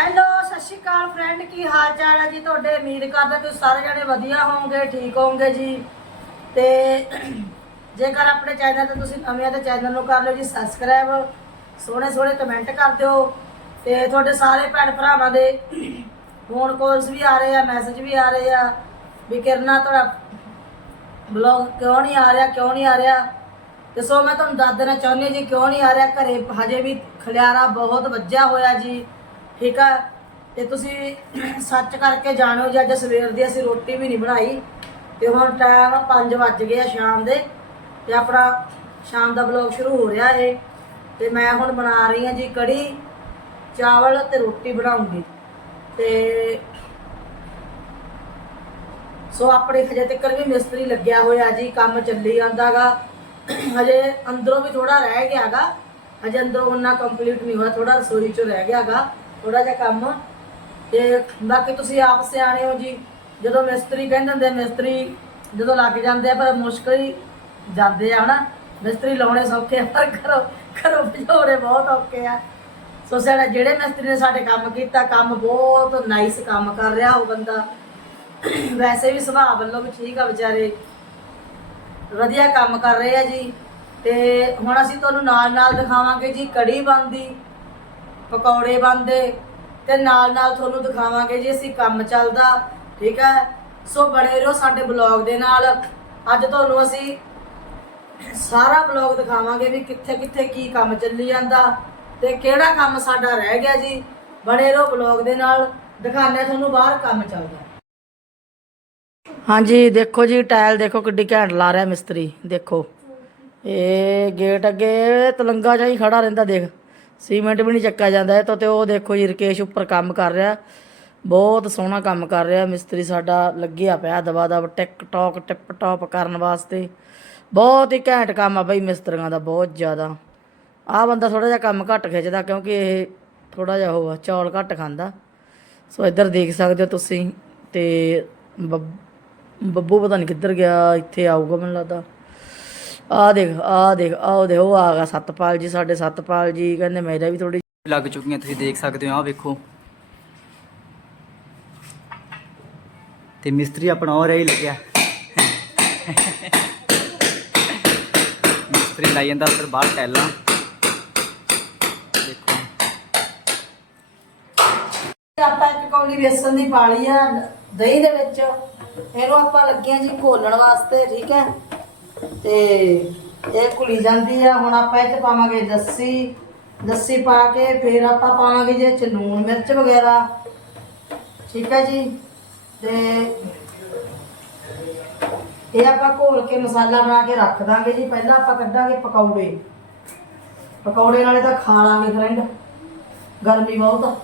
Hello ਸਤਿ ਸ਼੍ਰੀ ਅਕਾਲ friend ਕੀ ਹਾਲ ਚਾਲ ਹੈ ਜੀ ਤੁਹਾਡੇ? ਉਮੀਦ ਕਰਦਾ ਤੁਸੀਂ ਸਾਰੇ ਜਣੇ ਵਧੀਆ ਹੋਵੋਗੇ, ਠੀਕ ਹੋਵੋਗੇ ਜੀ। ਤੇ ਜੇਕਰ ਆਪਣੇ ਚੈਨਲ ਤੇ ਤੁਸੀਂ ਨਵੇਂ ਆ ਤਾਂ ਚੈਨਲ ਨੂੰ ਕਰ ਲਿਓ ਜੀ ਸਬਸਕ੍ਰਾਈਬ ਸੋਹਣੇ ਸੋਹਣੇ ਕਮੈਂਟ ਕਰ ਦਿਓ। ਤੇ ਤੁਹਾਡੇ ਸਾਰੇ ਭੈਣ ਭਰਾਵਾਂ ਦੇ ਫੋਨ ਕਾਲਸ ਵੀ ਆ ਰਹੇ ਆ ਮੈਸੇਜ ਵੀ ਆ ਰਹੇ ਆ ਵੀ ਕਿਰਨਾ, ਤੁਹਾਡਾ ਬਲੌਗ ਕਿਉਂ ਨਹੀਂ ਆ ਰਿਹਾ, ਕਿਉਂ ਨਹੀਂ ਆ ਰਿਹਾ? ਤੇ ਸੋ ਮੈਂ ਤੁਹਾਨੂੰ ਦੱਸ ਦੇਣਾ ਚਾਹੁੰਦੀ ਹਾਂ ਜੀ, ਕਿਉਂ ਨਹੀਂ ਆ ਰਿਹਾ? ਘਰੇ ਹਜੇ ਵੀ ਖਲਿਆਰਾ ਬਹੁਤ ਵੱਜਿਆ ਹੋਇਆ ਜੀ। ਠੀਕ ਆ? ਤੇ ਤੁਸੀਂ ਸੱਚ ਕਰਕੇ ਜਾਣੋ ਜੀ, ਅੱਜ ਸਵੇਰ ਦੀ ਅਸੀਂ ਰੋਟੀ ਵੀ ਨਹੀਂ ਬਣਾਈ। ਤੇ ਹੁਣ ਟਾਈਮ 5 ਵੱਜ ਗਏ ਆ ਸ਼ਾਮ ਦੇ, ਤੇ ਆਪਣਾ ਸ਼ਾਮ ਦਾ ਬਲੌਗ ਸ਼ੁਰੂ ਹੋ ਰਿਹਾ ਏ। ਤੇ ਮੈਂ ਹੁਣ ਬਣਾ ਰਹੀ ਹਾਂ ਜੀ ਕੜੀ, ਚਾਵਲ ਤੇ ਰੋਟੀ ਬਣਾਉਂਗੀ। ਤੇ ਸੋ ਆਪਣੇ ਹਜੇ ਤੱਕ ਵੀ ਮਿਸਤਰੀ ਲੱਗਿਆ ਹੋਇਆ ਜੀ, ਕੰਮ ਚੱਲੀ ਜਾਂਦਾਗਾ ਹਜੇ ਅੰਦਰੋਂ ਵੀ ਥੋੜਾ ਰਹਿ ਗਿਆਗਾ ਹਜੇ ਅੰਦਰੋਂ ਉਹਨਾਂ ਕੰਪਲੀਟ ਨਹੀਂ ਹੋਇਆ ਥੋੜਾ ਰਸੋਈ ਚ ਰਹਿ ਗਿਆਗਾ ਥੋੜਾ ਜਿਹਾ ਕੰਮ। ਤੇ ਬਾਕੀ ਤੁਸੀਂ ਆਪ ਸਿਆਣੇ ਹੋ ਜੀ। ਜਦੋਂ ਮਿਸਤਰੀ ਕਹਿੰਦੇ ਹੁੰਦੇ ਮਿਸਤਰੀ ਜਦੋਂ ਲੱਗ ਜਾਂਦੇ ਆ ਪਰ ਮੁਸ਼ਕਲ ਹੀ ਜਾਂਦੇ ਆ, ਹਨਾ? ਮਿਸਤਰੀ ਲਾਉਣੇ ਸੌਖੇ ਆ, ਪਰ ਘਰੋਂ ਘਰੋਂ ਭਜਾਉਣੇ ਬਹੁਤ ਔਖੇ ਆ। ਸੋ ਸਾਡਾ ਜਿਹੜੇ ਮਿਸਤਰੀ ਨੇ ਸਾਡੇ ਕੰਮ ਕੀਤਾ, ਕੰਮ ਬਹੁਤ ਨਾਈਸ ਕੰਮ ਕਰ ਰਿਹਾ ਉਹ ਬੰਦਾ। ਵੈਸੇ ਵੀ ਸੁਭਾਅ ਵੱਲੋਂ ਵੀ ਠੀਕ ਆ ਵਿਚਾਰੇ। ਵਧੀਆ ਕੰਮ ਕਰ ਰਹੇ ਆ ਜੀ। ਤੇ ਹੁਣ ਅਸੀਂ ਤੁਹਾਨੂੰ ਨਾਲ ਨਾਲ ਦਿਖਾਵਾਂਗੇ ਜੀ, ਕੜੀ ਬਣਦੀ। ਪਕੌੜੇ ਬਣਦੇ ਤੇ ਨਾਲ ਨਾਲ ਤੁਹਾਨੂੰ ਦਿਖਾਵਾਂਗੇ ਜੀ ਅਸੀਂ ਕੰਮ ਚੱਲਦਾ, ਠੀਕ ਹੈ? ਸੋ ਬਣੇ ਰਹੋ ਸਾਡੇ ਬਲੌਗ ਦੇ ਨਾਲ। ਅੱਜ ਤੁਹਾਨੂੰ ਅਸੀਂ ਸਾਰਾ ਬਲੌਗ ਦਿਖਾਵਾਂਗੇ ਵੀ ਕਿੱਥੇ ਕਿੱਥੇ ਕੀ ਕੰਮ ਚੱਲੀ ਜਾਂਦਾ ਤੇ ਕਿਹੜਾ ਕੰਮ ਸਾਡਾ ਰਹਿ ਗਿਆ ਜੀ। ਬਣੇ ਰਹੋ ਬਲੌਗ ਦੇ ਨਾਲ। ਦਿਖਾਉਂਦੇ ਤੁਹਾਨੂੰ ਬਾਹਰ ਕੰਮ ਚੱਲਦਾ। ਹਾਂਜੀ, ਦੇਖੋ ਜੀ, ਟਾਇਲ ਦੇਖੋ ਕਿੱਡੀ ਘੈਂਟ ਲਾ ਰਿਹਾ ਮਿਸਤਰੀ। ਦੇਖੋ, ਇਹ ਗੇਟ ਅੱਗੇ ਤਲੰਗਾ ਜਿਹਾ ਹੀ ਖੜਾ ਰਹਿੰਦਾ, ਦੇਖ। ਸੀਮੈਂਟ ਵੀ ਨਹੀਂ ਚੱਕਿਆ ਜਾਂਦਾ। ਇਹ ਤਾਂ ਤੇ ਉਹ ਦੇਖੋ ਜੀ ਰਕੇਸ਼ ਉੱਪਰ ਕੰਮ ਕਰ ਰਿਹਾ। ਬਹੁਤ ਸੋਹਣਾ ਕੰਮ ਕਰ ਰਿਹਾ। ਮਿਸਤਰੀ ਸਾਡਾ ਲੱਗਿਆ ਪਿਆ ਦਵਾ ਦਵ ਟਿਕ ਟੌਕ ਟਿਪ ਟੌਪ ਕਰਨ ਵਾਸਤੇ। ਬਹੁਤ ਹੀ ਘੈਂਟ ਕੰਮ ਆ ਬਈ ਮਿਸਤਰੀਆਂ ਦਾ ਬਹੁਤ ਜ਼ਿਆਦਾ। ਆਹ ਬੰਦਾ ਥੋੜਾ ਜਿਹਾ ਕੰਮ ਘੱਟ ਖਿੱਚਦਾ ਕਿਉਂਕਿ ਇਹ ਥੋੜਾ ਜਿਹਾ ਉਹ ਆ, ਚੌਲ ਘੱਟ ਖਾਂਦਾ। ਸੋ ਇੱਧਰ ਦੇਖ ਸਕਦੇ ਹੋ ਤੁਸੀਂ ਤੇ ਬੱਬ- ਬੱਬੂ ਪਤਾ ਨਹੀਂ ਕਿੱਧਰ ਗਿਆ ਇੱਥੇ ਆਊਗਾ ਮੈਨੂੰ ਲੱਗਦਾ। ਆ ਦੇਖ ਆ ਦੇਖ, ਆਹ ਦੇਖ, ਉਹ ਆ ਗਿਆ ਸਤਪਾਲ ਜੀ, ਸਾਡੇ ਸਤਪਾਲ ਜੀ, ਕਹਿੰਦੇ ਮੇਰਾ ਵੀ ਥੋੜੀ ਲੱਗ ਚੁੱਕੀਆਂ, ਤੁਸੀਂ ਦੇਖ ਸਕਦੇ ਹੋ, ਆਹ ਵੇਖੋ। ਤੇ ਮਿਸਤਰੀ ਆਪਣਾ ਹੋਰ ਹੀ ਲੱਗਿਆ। ਮਿਸਤਰੀ ਲਾਈ ਜਾਂਦਾ ਫਿਰ ਬਾਹਰ ਟੈਲਾਂ। ਆਪਾਂ ਇੱਕ ਕੌਲੀ ਵੇਸਣ ਦੀ ਪਾ ਲਈ ਆ, ਦਹੀਂ ਦੇ ਵਿੱਚ। ਇਹਨੂੰ ਆਪਾਂ ਲੱਗੇ ਆ ਜੀ ਘੋਲਣ ਵਾਸਤੇ, ਠੀਕ ਹੈ? ਤੇ ਇਹ ਘੁਲੀ ਜਾਂਦੀ ਆ, ਹੁਣ ਆਪਾਂ ਇਹ ਚ ਪਾਵਾਂਗੇ ਲੱਸੀ। ਲੱਸੀ ਪਾ ਕੇ ਫਿਰ ਆਪਾਂ ਪਾਵਾਂਗੇ ਜੀ ਚ ਲੂਣ ਮਿਰਚ ਵਗੈਰਾ। ਠੀਕ ਹੈ ਜੀ? ਤੇ ਇਹ ਆਪਾਂ ਘੋਲ ਕੇ ਮਸਾਲਾ ਬਣਾ ਕੇ ਰੱਖ ਦਾਂਗੇ ਜੀ। ਪਹਿਲਾਂ ਆਪਾਂ ਕੱਢਾਂਗੇ ਪਕੌੜੇ। ਪਕੌੜੇ ਨਾਲੇ ਤਾਂ ਖਾ ਲਾਂਗੇ ਫਰੈਂਡ ਗਰਮੀ ਬਹੁਤ ਆ।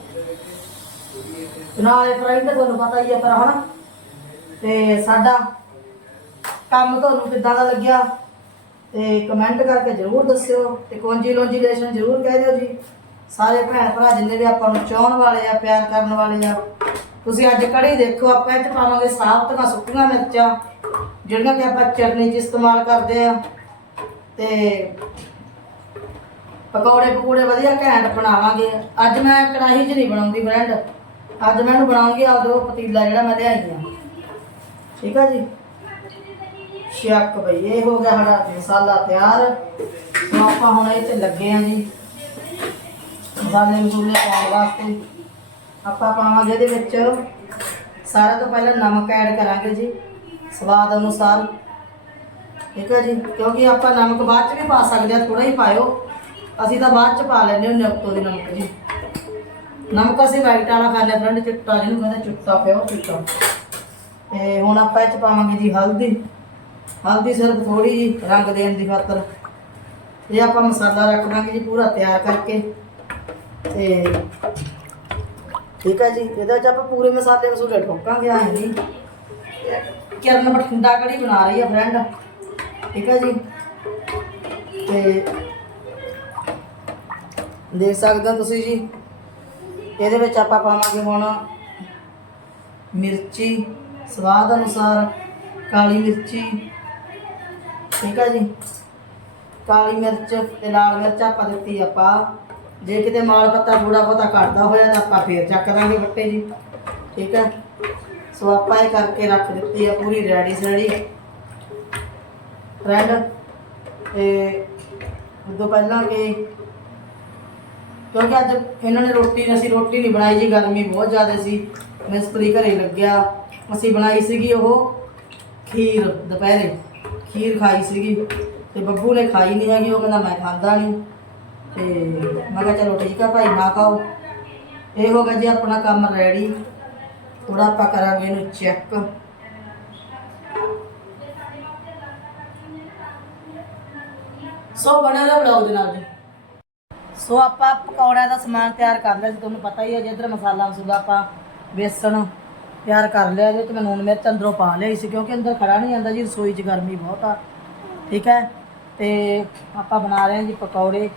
ਨਾਲੇ ਫਰੈਂਡ ਤੁਹਾਨੂੰ ਪਤਾ ਹੀ ਆ, ਪਰ ਹਨਾ? ਤੇ ਸਾਡਾ ਕੰਮ ਤੁਹਾਨੂੰ ਕਿੱਦਾਂ ਦਾ ਲੱਗਿਆ? ਤੇ ਕਮੈਂਟ ਕਰਕੇ ਜਰੂਰ ਦੱਸਿਓ ਤੇ ਕੰਜੀਲੋਜੀਲੇਸ਼ਨ ਜਰੂਰ ਕਹਿ ਦਿਓ ਜੀ। ਸਾਰੇ ਭੈਣ ਭਰਾ ਜਿੰਨੇ ਵੀ ਆਪਾਂ ਨੂੰ ਚਾਹਣ ਵਾਲੇ ਆ, ਪਿਆਰ ਕਰਨ ਵਾਲੇ ਆ, ਤੁਸੀਂ ਅੱਜ ਕੜੀ ਦੇਖੋ, ਆਪਾਂ ਇਹ 'ਚ ਪਾਵਾਂਗੇ ਸਾਬਤੀਆਂ ਸੁੱਕੀਆਂ ਮਿਰਚਾਂ, ਜਿਹੜੀਆਂ ਕਿ ਆਪਾਂ ਚਟਨੀ 'ਚ ਇਸਤੇਮਾਲ ਕਰਦੇ ਆ। ਤੇ ਪਕੌੜੇ ਪਕੌੜੇ ਵਧੀਆ ਘੈਂਟ ਬਣਾਵਾਂਗੇ। ਅੱਜ ਮੈਂ ਕੜਾਹੀ 'ਚ ਨਹੀਂ ਬਣਾਉਂਦੀ ਫਰੈਂਡ ਅੱਜ ਮੈਂ ਇਹਨੂੰ ਬਣਾਉਂਗੀ ਆਪਦੇ ਉਹ ਪਤੀਲਾ ਜਿਹੜਾ ਮੈਂ ਲਿਆਈ ਆ। ਠੀਕ ਆ ਜੀ? ਸ਼ੱਕ ਬਈ ਇਹ ਹੋ ਗਿਆ ਸਾਡਾ ਮਸਾਲਾ ਤਿਆਰ। ਹੁਣ ਆਪਾਂ ਹੁਣ ਇਹ ਤੇ ਲੱਗੇ ਆ ਜੀ। ਮਸਾਲੇ ਮਸੂਲੇ ਪਾਉਣ ਵਾਸਤੇ। ਆਪਾਂ ਪਾਵਾਂਗੇ ਇਹਦੇ ਵਿੱਚ ਸਾਰਾ ਤੋਂ ਪਹਿਲਾਂ ਨਮਕ ਐਡ ਕਰਾਂਗੇ ਜੀ, ਸਵਾਦ ਅਨੁਸਾਰ। ਠੀਕ ਹੈ ਜੀ, ਕਿਉਂਕਿ ਆਪਾਂ ਨਮਕ ਬਾਅਦ ਚ ਵੀ ਪਾ ਸਕਦੇ ਆ ਥੋੜਾ ਹੀ ਪਾਇਓ। ਅਸੀਂ ਤਾਂ ਬਾਅਦ ਚ ਪਾ ਲੈਂਦੇ ਹੁੰਦੇ ਉੱਤੋਂ ਦੀ ਨਮਕ ਜੀ। ਨਮਕ ਅਸੀਂ ਵਾਈਟ ਵਾਲਾ ਖਾਂਦੇ ਫਰੈਂਡ ਚਿੱਟਾ ਜਿਹਨੂੰ ਕਹਿੰਦੇ ਚਿੱਟਾ ਪਿਓ ਚਿੱਟਾ ਤੇ ਹੁਣ ਆਪਾਂ ਇਹ ਚ ਪਾਵਾਂਗੇ ਜੀ ਹਲਦੀ। ਹਲਦੀ ਸਿਰਫ ਥੋੜੀ ਜੀ ਰੰਗ ਦੇਣ ਦੀ ਖਾਤਰ। ਇਹ ਆਪਾਂ ਮਸਾਲਾ ਰੱਖ ਦਾਂਗੇ ਜੀ ਪੂਰਾ ਤਿਆਰ ਕਰਕੇ। ਤੇ ਠੀਕ ਹੈ ਜੀ, ਇਹਦੇ ਵਿੱਚ ਆਪਾਂ ਪੂਰੇ ਮਸਾਲੇ ਮਸੂਲੇ ਠੋਕਾਂਗੇ ਆਏ ਨਹੀਂ ਕਿਰਨ ਬਠਿੰਡਾ ਕੜੀ ਬਣਾ ਰਹੀ ਹੈ ਫਰੈਂਡ ਠੀਕ ਹੈ ਜੀ। ਤੇ ਦੇਖ ਸਕਦੇ ਹੋ ਤੁਸੀਂ ਜੀ, ਇਹਦੇ ਵਿੱਚ ਆਪਾਂ ਪਾਵਾਂਗੇ ਹੁਣ ਮਿਰਚੀ, ਸਵਾਦ ਅਨੁਸਾਰ ਕਾਲੀ ਮਿਰਚੀ ਠੀਕ ਹੈ ਜੀ? ਕਾਲੀ ਮਿਰਚ ਤੇ ਲਾਲ ਮਿਰਚ ਆਪਾਂ ਦਿੱਤੀ ਆਪਾਂ। ਜੇ ਕਿਤੇ ਮਾਲ ਪੱਤਾ ਥੋੜਾ ਬਹੁਤਾ ਘਟਦਾ ਹੋਇਆ ਤਾਂ ਆਪਾਂ ਫੇਰ ਚੱਕ ਦਾਂਗੇ ਵੱਟੇ ਜੀ। ਠੀਕ ਹੈ ਸੋ ਆਪਾਂ ਇਹ ਕਰਕੇ ਰੱਖ ਦਿੱਤੀ ਆ ਪੂਰੀ ਰੈਡੀ ਸੈਡੀ। ਫਰੈਂਡ ਤੇ ਉਦੋਂ ਪਹਿਲਾਂ ਕਿ ਕਿਉਂਕਿ ਅੱਜ ਇਹਨਾਂ ਨੇ ਰੋਟੀ, ਅਸੀਂ ਰੋਟੀ ਨਹੀਂ ਬਣਾਈ ਜੀ, ਗਰਮੀ ਬਹੁਤ ਜ਼ਿਆਦਾ ਸੀ। ਮਿਸਤਰੀ ਘਰੇ ਲੱਗਿਆ। ਅਸੀਂ ਬਣਾਈ ਸੀਗੀ ਉਹ ਖੀਰ ਦੁਪਹਿਰੇ। ਖੀਰ ਖਾਈ ਸੀਗੀ ਤੇ ਬੱਬੂ ਨੇ ਖਾਈ ਨਹੀਂ ਹੈਗੀ, ਉਹ ਕਹਿੰਦਾ ਮੈਂ ਖਾਂਦਾ ਨਹੀਂ ਤੇ ਮੈਂ ਕਿਹਾ ਚਲੋ ਠੀਕ ਆ ਭਾਈ, ਨਾ ਖਾਓ। ਇਹ ਹੋ ਗਿਆ ਜੀ ਆਪਣਾ ਕੰਮ ਰੈਡੀ ਥੋੜਾ ਆਪਾਂ ਕਰਾਂਗੇ ਇਹਨੂੰ ਚੈੱਕ ਸੋ ਬਣੇ ਰਹੋ ਵਲੌਗ ਦੇ ਨਾਲ ਜੀ। ਸੋ ਆਪਾਂ ਪਕੌੜਿਆਂ ਦਾ ਸਮਾਨ ਤਿਆਰ ਕਰ ਲਿਆ ਸੀ, ਤੁਹਾਨੂੰ ਪਤਾ ਹੀ ਹੈ ਜਿੱਧਰ ਮਸਾਲਾ ਮਸੂਲਾ ਆਪਾਂ, ਬੇਸਣ ਤਿਆਰ ਕਰ ਲਿਆ ਇਹਦੇ ਵਿੱਚ ਮੈਂ ਨੂਨ ਮਿਰਚ ਅੰਦਰੋਂ ਪਾ ਲਈ ਸੀ, ਕਿਉਂਕਿ ਅੰਦਰ ਖੜਾ ਨਹੀਂ ਜਾਂਦਾ ਜੀ, ਰਸੋਈ 'ਚ ਗਰਮੀ ਬਹੁਤ ਆ। ਠੀਕ ਹੈ? ਤੇ ਆਪਾਂ ਬਣਾ ਰਹੇ ਹਾਂ ਜੀ ਪਕੌੜੇ।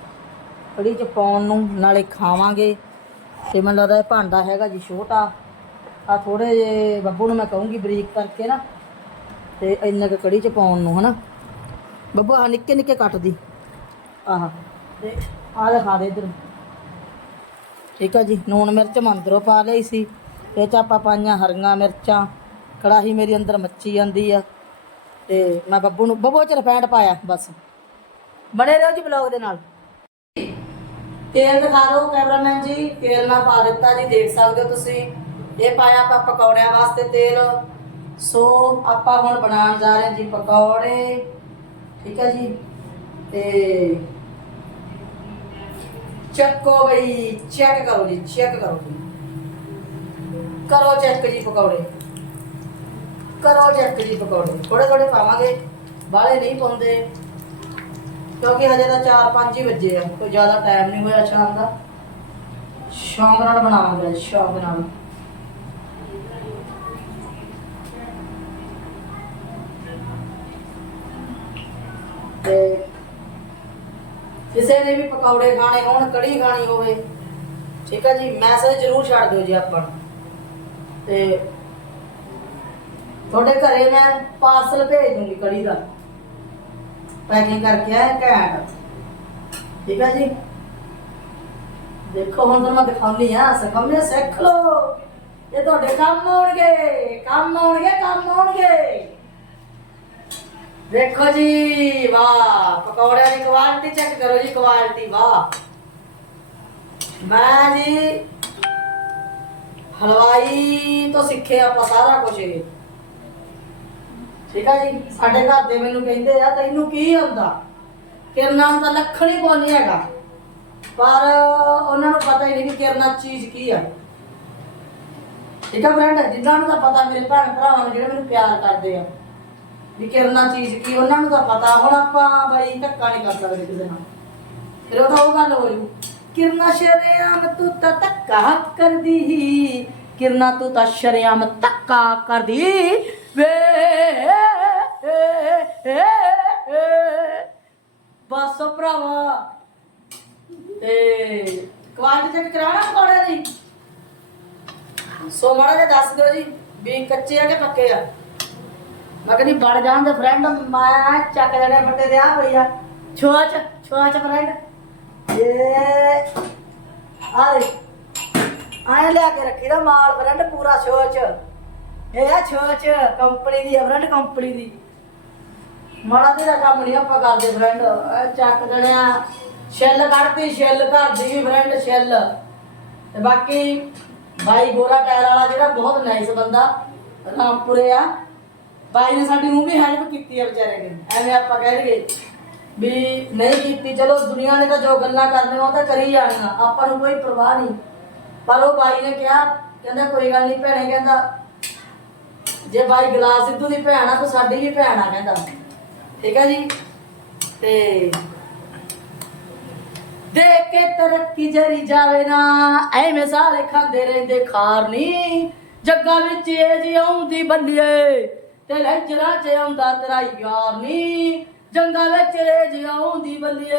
ਕੜੀ 'ਚ ਪਾਉਣ ਨੂੰ ਨਾਲੇ ਖਾਵਾਂਗੇ। ਤੇ ਮੈਨੂੰ ਲੱਗਦਾ ਇਹ ਭਾਂਡਾ ਹੈਗਾ ਜੀ ਛੋਟਾ। ਆ ਥੋੜੇ ਜੇ ਬੱਬੂ ਨੂੰ ਮੈਂ ਕਹੂੰਗੀ ਬਰੀਕ ਕਰਕੇ ਨਾ, ਤੇ ਇੰਨਾ ਕੁ ਕੜੀ 'ਚ ਪਾਉਣ ਨੂੰ, ਹਨਾ? ਬੱਬੂ ਆ ਨਿੱਕੇ ਨਿੱਕੇ ਕੱਟ ਦੀ। ਆਹ, ਤੇ ਆ ਦਿਖਾ ਦੇ ਇਧਰ। ਠੀਕ ਆ ਜੀ, ਨੂਣ ਮਿਰਚ ਮੰਦਰੋਂ ਪਾ ਲਈ ਸੀ। ਇਹ ਚ ਆਪਾਂ ਪਾਈਆਂ ਹਰੀਆਂ ਮਿਰਚਾਂ, ਕੜਾਹੀ ਮੇਰੀ ਅੰਦਰ ਮੱਚੀ ਜਾਂਦੀ ਆ ਤੇ ਮੈਂ ਬੱਬੂ ਨੂੰ ਬੱਬੂ ਚ ਰਫੈਂਡ ਪਾਇਆ, ਬਸ। ਬਣੇ ਰਹੋ ਜੀ ਬਲੌਗ ਦੇ ਨਾਲ। ਤੇਲ ਦਿਖਾ ਦਿਓ ਕੈਮਰਾਮੈਨ ਜੀ, ਤੇਲ ਨਾ ਪਾ ਦਿੱਤਾ ਜੀ, ਦੇਖ ਸਕਦੇ ਹੋ ਤੁਸੀਂ। ਇਹ ਪਾਇਆ ਆਪਾਂ ਪਕੌੜਿਆਂ ਵਾਸਤੇ ਤੇਲ। ਸੋ ਆਪਾਂ ਹੁਣ ਬਣਾਉਣ ਜਾ ਰਹੇ ਜੀ ਪਕੌੜੇ। ਠੀਕ ਹੈ ਜੀ? ਤੇ ਚੱਕੋ ਬਈ ਚੈੱਕ ਕਰੋ ਜੀ ਚੈੱਕ ਕਰੋ ਜੀ। ਕਰੋ ਚੈੱਕ ਜੀ ਪਕੌੜੇ। ਕਰੋ ਚੈੱਕ ਜੀ ਪਕੌੜੇ। ਥੋੜੇ ਥੋੜੇ ਪਾਵਾਂਗੇ। ਬਾਹਲੇ ਨਹੀਂ ਪਾਉਂਦੇ। ਕਿਉਂਕਿ ਹਜੇ ਤਾਂ 4-5 ਹੀ ਵਜੇ ਆ। ਕੋਈ ਜ਼ਿਆਦਾ ਟਾਈਮ ਨਹੀਂ ਹੋਇਆ ਸ਼ਾਮ ਦਾ। ਸ਼ੌਂਕ ਨਾਲ ਬਣਾਵਾਂਗੇ ਸ਼ੌਂਕ ਨਾਲ। ਤੇ ਕਿਸੇ ਨੇ ਵੀ ਪਕੌੜੇ ਖਾਣੇ ਹੋਣ, ਕੜੀ ਖਾਣੀ ਹੋਵੇ, ਠੀਕ ਆ ਜੀ? ਮੈਸੇਜ ਜ਼ਰੂਰ ਛੱਡ ਦਿਓ ਜੀ ਆਪਾਂ ਨੂੰ। ਤੇ ਤੁਹਾਡੇ ਘਰੇ ਮੈਂ ਪਾਰਸਲ ਭੇਜ ਦੂੰਗੀ ਕੜੀ ਦਾ। ਪੈਕਿੰਗ ਕਰਕੇ ਆ ਘੈਂਟ। ਠੀਕ ਆ ਜੀ? ਦੇਖੋ, ਹੁਣ ਤੁਹਾਨੂੰ ਮੈਂ ਦਿਖਾਉਂਦੀ ਆ, ਸਿਖਾਉਂਦੇ ਸਿੱਖ ਲੋ ਇਹ ਤੁਹਾਡੇ ਕੰਮ ਆਉਣਗੇ ਕੰਮ ਆਉਣਗੇ ਕੰਮ ਆਉਣਗੇ। ਦੇਖੋ ਜੀ, ਵਾਹ, ਪਕੌੜਿਆਂ ਦੀ ਕੁਆਲਿਟੀ ਚੈੱਕ ਕਰੋ ਜੀ ਕੁਆਲਿਟੀ ਵਾਹ। ਮੈਂ ਜੀ ਹਲਵਾਈ ਤੋਂ ਸਿੱਖਿਆ ਆਪਾਂ ਸਾਰਾ ਕੁਝ ਇਹ। ਠੀਕ ਆ ਜੀ? ਸਾਡੇ ਘਰ ਦੇ ਮੈਨੂੰ ਕਹਿੰਦੇ ਆ, ਤੈਨੂੰ ਕੀ ਹੁੰਦਾ ਕਿਰਨਾਂ ਦਾ ਲੱਖਣ ਹੀ ਕੋਨੀ ਹੈਗਾ। ਪਰ ਉਹਨਾਂ ਨੂੰ ਪਤਾ ਹੀ ਨਹੀਂ ਕਿ ਕਿਰਨਾ ਚੀਜ਼ ਕੀ ਆ। ਠੀਕ ਆ ਫਰੈਂਡ ਜਿਨ੍ਹਾਂ ਨੂੰ ਤਾਂ ਪਤਾ, ਮੇਰੇ ਭੈਣ ਭਰਾਵਾਂ ਨੂੰ ਜਿਹੜੇ ਮੈਨੂੰ ਪਿਆਰ ਕਰਦੇ ਆ, ਵੀ ਕਿਰਨਾ ਚੀਜ਼ ਕੀ ਉਹਨਾਂ ਨੂੰ ਤਾਂ ਪਤਾ। ਹੁਣ ਆਪਾਂ ਬਾਈ ਧੱਕਾ ਨਹੀਂ ਕਰ ਸਕਦੇ ਕਿਸੇ ਨਾਲ। ਫਿਰ ਉਹ ਤਾਂ ਉਹ ਗੱਲ ਹੋ ਹੋਈ ਕਿਰਨਾ ਸ਼ਰਿਆਮ ਤੂੰ ਤਾਂ ਧੱਕਾ ਕਰਦੀ ਕਿਰਨਾ ਤੂੰ ਤਾਂ ਸ਼ਰਿਆਮ ਧੱਕਾ ਕਰਦੀ। ਵੇ ਬਸ ਭਰਾਵਾ। ਤੇ ਕੁਆਲਿਟੀ ਚੈੱਕ ਕਰਾਉਣਾ ਪਕੌੜੇ ਦੀ? ਸੋ ਮਾੜਾ ਜਿਹਾ ਦੱਸ ਦਿਓ ਜੀ ਵੀ ਕੱਚੇ ਆ ਕਿ ਪੱਕੇ ਆ? ਮੈਂ ਕਹਿੰਦੀ ਬੜ ਜਾਣ ਦੇ ਫਰੈਂਡ ਮੈਂ ਚੱਕ ਲੈਣੇ ਫੱਟੇ ਦੇ ਆ ਭਈਆ ਛੋਚ ਛੋਚ ਫਰੈਂਡ ਇਹ ਆ ਦੇ ਆਇਆ ਲਿਆ ਕੇ ਰੱਖੀ ਦਾ ਮਾਲ ਫਰੈਂਡ ਪੂਰਾ ਛੋਚ ਇਹ ਆ ਛੋਚ ਕੰਪਨੀ ਦੀ ਫਰੈਂਡ ਕੰਪਨੀ ਦੀ। ਮਾੜਾ ਤੇਰਾ ਕੰਮ ਨਹੀਂ ਆਪਾਂ ਕਰਦੇ ਫਰੈਂਡ ਚੱਕ ਦੇਣਿਆ ਛਿੱਲ ਕੱਢਤੀ, ਛਿੱਲ ਘਰ ਵੀ ਫਰੈਂਡ ਛਿੱਲ। ਤੇ ਬਾਕੀ ਬਾਈ ਗੋਰਾ ਟਾਇਰ ਵਾਲਾ ਜਿਹੜਾ ਬਹੁਤ ਨਾਈਸ ਬੰਦਾ, ਰਾਮਪੁਰੇ ਆ। ਬਾਈ ਨੇ ਸਾਡੀ ਉਹ ਵੀ ਹੈਲਪ ਕੀਤੀ ਆ ਵਿਚਾਰੇ ਨੇ। ਐਵੇਂ ਆਪਾਂ ਕਹਿ ਲਈਏ ਵੀ ਨਹੀਂ ਕੀਤੀ, ਚਲੋ ਦੁਨੀਆ ਨੇ ਤਾਂ ਜੋ ਗੱਲਾਂ ਕਰਨੀਆਂ ਉਹ ਤਾਂ ਕਰੀ ਜਾਣੀਆਂ, ਆਪਾਂ ਨੂੰ ਕੋਈ ਪਰਵਾਹ ਨਹੀਂ। ਪਰ ਉਹ ਬਾਈ ਨੇ ਕਿਹਾ, ਕਹਿੰਦਾ ਕੋਈ ਗੱਲ ਨਹੀਂ ਭੈਣੇ, ਕਹਿੰਦਾ, ਜੇ ਬਾਈ ਗਲਾਸ ਸਿੱਧੂ ਦੀ ਭੈਣ ਆ, ਤਾਂ ਸਾਡੀ ਵੀ ਭੈਣ ਆ, ਕਹਿੰਦਾ। ਠੀਕ ਹੈ ਜੀ? ਤੇ ਦੇਖ ਕੇ ਤਰੱਕੀ ਜਰੀ ਜਾਵੇ ਨਾ, ਐਵੇਂ ਸਾਰੇ ਖਾਂਦੇ ਰਹਿੰਦੇ ਖਾਰਨੀ ਜੱਗਾ ਵਿੱਚ ਇਹ ਜੀ ਆਉਂਦੀ ਬੰਦੀਏ ਤੇ ਲੈਜਰਾ ਚ ਆਉਂਦਾ ਤੇਰਾ ਯਾਰ ਨੀ ਜੰਗਾ ਵਿੱਚ ਇਹ ਜੀ ਆਉਂਦੀ ਬੰਦੀਏ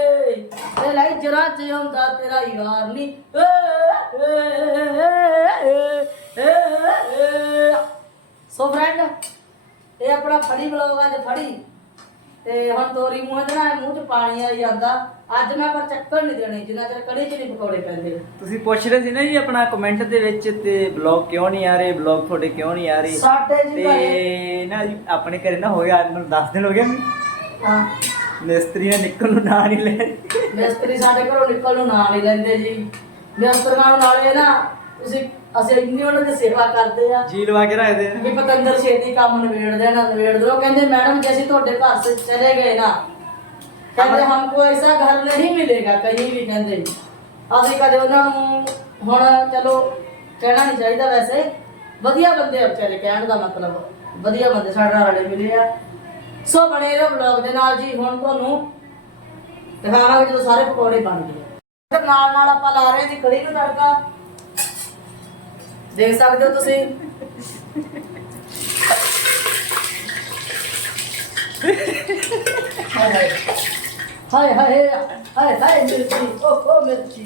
ਤੇ ਲੈਜਰਾ ਚ ਆਉਂਦਾ ਤੇਰਾ ਯਾਰ ਨੀ। ਏ, ਏ, ਏ, ਏ, ਏ। ਸੋ ਫਰੈਂਡ ਇਹ ਆਪਣਾ ਫੜੀ ਬਲੌਗ ਅੱਜ ਫੜੀ। ਤੇ ਹੁਣ ਤੋਰੀ ਮੂੰਹ ਨਾ ਮੂੰਹ ਚ ਪਾਣੀ ਆਈ ਜਾਂਦਾ। ਅੱਜ ਮੈਂ ਪਰ ਚੱਕਰ ਨਹੀਂ ਦੇਣੀ ਜਿੰਨਾ ਚਿਰ ਕੜੀ ਚ ਨਹੀਂ ਪਕੌੜੇ ਪੈਂਦੇ। ਤੁਸੀਂ ਪੁੱਛ ਰਹੇ ਸੀ ਨਾ ਜੀ ਆਪਣਾ ਕਮੈਂਟ ਦੇ ਵਿੱਚ ਤੇ ਬਲੌਗ ਕਿਉਂ ਨਹੀਂ ਆ ਰਹੇ ਬਲੌਗ ਤੁਹਾਡੇ ਕਿਉਂ ਨਹੀਂ ਆ ਰਹੇ? ਸਾਡੇ ਜੀ ਘਰੇ ਤੇ ਨਾ ਜੀ ਆਪਣੇ ਘਰੇ ਨਾ ਹੋ ਗਿਆ ਮੈਨੂੰ 10 ਦਿਨ ਹੋ ਗਏ। ਹਾਂ। ਮਿਸਤਰੀ ਨੇ ਨਿਕਲ ਨੂੰ ਨਾ ਨਹੀਂ ਲੈ। ਮਿਸਤਰੀ ਸਾਡੇ ਘਰੋਂ ਨਿਕਲ ਨੂੰ ਨਾਂ ਨਹੀਂ ਲੈਂਦੇ ਜੀ। ਮਿਸਤਰੀਆਂ ਨਾਲੇ ਨਾ ਤੁਸੀਂ ਅਸੀਂ ਇੰਨੀ ਉਹਨਾਂ ਦੀ ਸੇਵਾ ਕਰਦੇ ਆ। ਜੀ ਲਵਾ ਕੇ ਰੱਖਦੇ ਨੇ ਵੀ ਪਤੰਦਰ ਛੇਤੀ ਕੰਮ ਨਿਬੇੜ ਦੇਣਾ ਨਿਬੇੜ ਦਿਓ ਕਹਿੰਦੇ ਮੈਡਮ ਜੇ ਅਸੀਂ ਤੁਹਾਡੇ ਘਰ ਸੇ ਚਲੇ ਗਏ ਨਾ ਕਹਿੰਦੇ ਹਮਕੋ ਐਸਾ ਘਰ ਨਹੀਂ ਮਿਲੇਗਾ ਕहीं ਵੀ ਕਹਿੰਦੇ। ਅਸੀਂ ਕਦੇ ਉਹਨਾਂ ਨੂੰ ਹੁਣ ਚਲੋ ਕਹਿਣਾ ਨਹੀਂ ਚਾਹੀਦਾ ਵੈਸੇ। ਵਧੀਆ ਬੰਦੇ ਆ ਵਿਚਾਰੇ ਕਹਿਣ ਦਾ ਮਤਲਬ। ਵਧੀਆ ਬੰਦੇ ਸਾਡੇ ਨਾਲ ਰਲੇ ਮਿਲੇ ਆ। ਸੋ ਬਣੇ ਰਹੋ ਵਲੌਗ ਦੇ ਨਾਲ ਜੀ, ਹੁਣ ਤੁਹਾਨੂੰ ਦਿਖਾਵਾਂਗੇ ਜਦੋਂ ਸਾਰੇ ਪਕੌੜੇ ਬਣ ਗਏ। ਤੇ ਨਾਲ ਨਾਲ ਆਪਾਂ ਲਾ ਰਹੇ ਹਾਂ ਜੀ ਕੜੀ ਨੂੰ ਤੜਕਾ। ਦੇਖ ਸਕਦੇ ਹੋ ਤੁਸੀਂ? ਹਾਏ ਹਾਏ ਹਾਏ ਹਾਏ ਮਿਰਚੀ ਓ ਓ ਮਿਰਚੀ।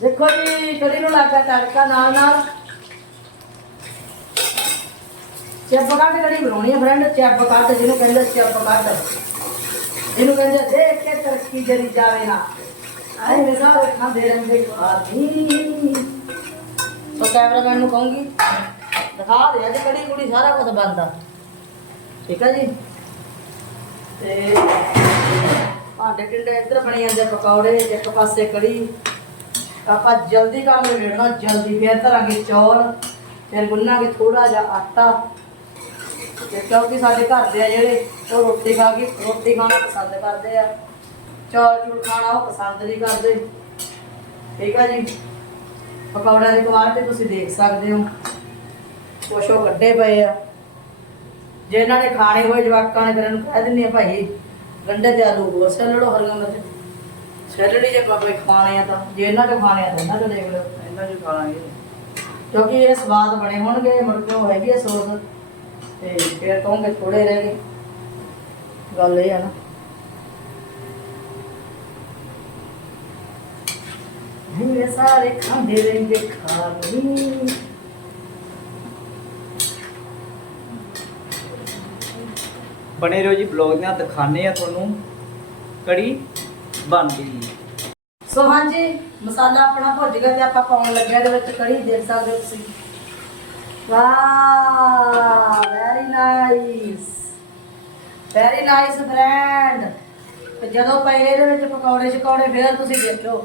ਦੇਖੋ ਜੀ, ਕੜੀ ਨੂੰ ਲੱਗਾ ਤੜਕਾ ਨਾਲ ਨਾਲ। ਚੱਪ ਕੱਢ ਕੜੀ ਬਣਾਉਣੀ ਹੈ ਫਰੈਂਡ ਚੱਪ ਕੱਢ ਜਿਹਨੂੰ ਕਹਿੰਦੇ ਚੱਪ ਕੱਢ ਇਹਨੂੰ ਕਹਿੰਦੇ ਦੇਖ ਕੇ ਤਰੱਕੀ ਜਰੀ ਜਾਵੇ ਨਾ। ਆਏ ਮੇਰੇ ਖਾਂਦੇ ਰਹਿੰਦੇ ਆਦੀ ਸੋ ਕੈਮਰਾਮੈਨ ਨੂੰ ਕਹੂੰਗੀ, ਦਿਖਾ ਦੇ, ਅੱਜ ਕੜੀ ਕੁੜੀ ਸਾਰਾ ਕੁਝ ਬੰਦਾ ਠੀਕ ਹੈ ਜੀ? ਤੇ ਭਾਂਡੇ ਟਿੰਡੇ ਇੱਧਰ ਬਣੀ ਜਾਂਦੇ ਪਕੌੜੇ, ਇੱਕ ਪਾਸੇ ਕੜੀ। ਆਪਾਂ ਜਲਦੀ ਕੰਮ ਨਿਬੇੜਨਾ, ਜਲਦੀ ਫੇਰ ਧਰਾਂਗੇ ਚੌਲ, ਫਿਰ ਗੁੰਨਾਂਗੇ ਥੋੜਾ ਜਿਹਾ ਆਟਾ। ਤੇ ਕਿਉਂਕਿ ਸਾਡੇ ਘਰ ਦੇ ਆ ਜਿਹੜੇ ਉਹ ਰੋਟੀ ਖਾ ਕੇ ਰੋਟੀ ਖਾਣਾ ਪਸੰਦ ਕਰਦੇ ਆ। ਚੌਲ ਚੂਲ ਖਾਣਾ ਉਹ ਪਸੰਦ ਨਹੀਂ ਕਰਦੇ। ਠੀਕ ਆ ਜੀ? ਪਕੌੜਿਆਂ ਦੀ ਕੁਆਲਿਟੀ ਤੁਸੀਂ ਦੇਖ ਸਕਦੇ ਹੋ। ਕੁਛ ਉਹ ਕੱਢੇ ਪਏ ਆ। ਜੇ ਇਹਨਾਂ ਨੇ ਖਾਣੇ ਹੋਏ ਜਵਾਕਾਂ ਨੇ ਫਿਰ ਇਹਨੂੰ ਕਹਿ ਦਿੰਦੇ ਆ ਭਾਈ ਗੰਡੇ ਤੇ ਆਲੂ ਹੋਰ ਸੈਲੜੋ ਹਰੀਆਂ ਮਿਰਚ। ਸੈਲੜੀ ਜੇ ਕੋਈ ਖਾਣੇ ਆ ਤਾਂ। ਜੇ ਇਹਨਾਂ ਦੇ ਖਾਣੇ ਆ ਤਾਂ ਇਹਨਾਂ ਦੇ ਦੇਖ ਲਓ। ਇਹਨਾਂ ਚ ਖਾਣਾਂਗੇ ਕਿਉਂਕਿ ਇਹ ਸਵਾਦ ਬਣੇ ਹੋਣਗੇ ਉਹ ਹੈਗੀ ਆ ਸੋਸ। ਤੇ ਫਿਰ ਕਹੋਗੇ ਥੋੜੇ ਰਹਿ ਗਏ। ਗੱਲ ਇਹ ਆ ਨਾ। ਇਹ ਸਾਰੇ ਖਾਂਦੇ ਰਹਿੰਦੇ ਖਾਣੀ ਬਣੇ ਰਹੋ ਜੀ ਬਲੌਗ ਨਾਲ ਦਿਖਾਣੇ ਆ ਤੁਹਾਨੂੰ ਕੜੀ ਬਣ ਗਈ। ਸੋ ਹਾਂਜੀ ਮਸਾਲਾ ਆਪਣਾ ਭੁੱਜ ਗਿਆ ਤੇ ਆਪਾਂ ਪਾਉਣ ਲੱਗੇ ਇਹਦੇ ਵਿੱਚ ਕੜੀ ਦੇਖ ਸਕਦੇ ਹੋ ਤੁਸੀਂ। ਵਾਹ very nice very nice brand ਜਦੋਂ ਪਏ ਇਹਦੇ ਵਿੱਚ ਪਕੌੜੇ ਸ਼ਕੌੜੇ, ਫੇਰ ਤੁਸੀਂ ਦੇਖਿਓ।